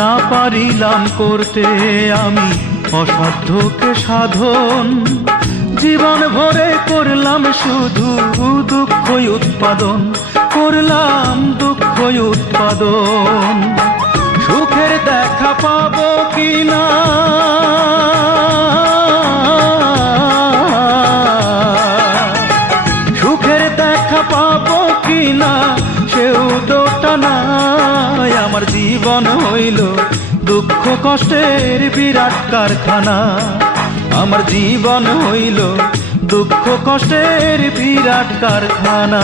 না পারিলাম করতে আমি অসাধ্যকে সাধন। জীবন ভরে করলাম শুধু দুঃখই উৎপাদন, করলাম দুঃখই উৎপাদন। সুখের দেখা পাবো কিনা সুখের দেখা পাবো কিনা সেও তো নাই। আমার জীবন হইল দুঃখ কষ্টের বিরাট কারখানা, আমার জীবন হইল দুঃখ কষ্টের বিরাট কারখানা।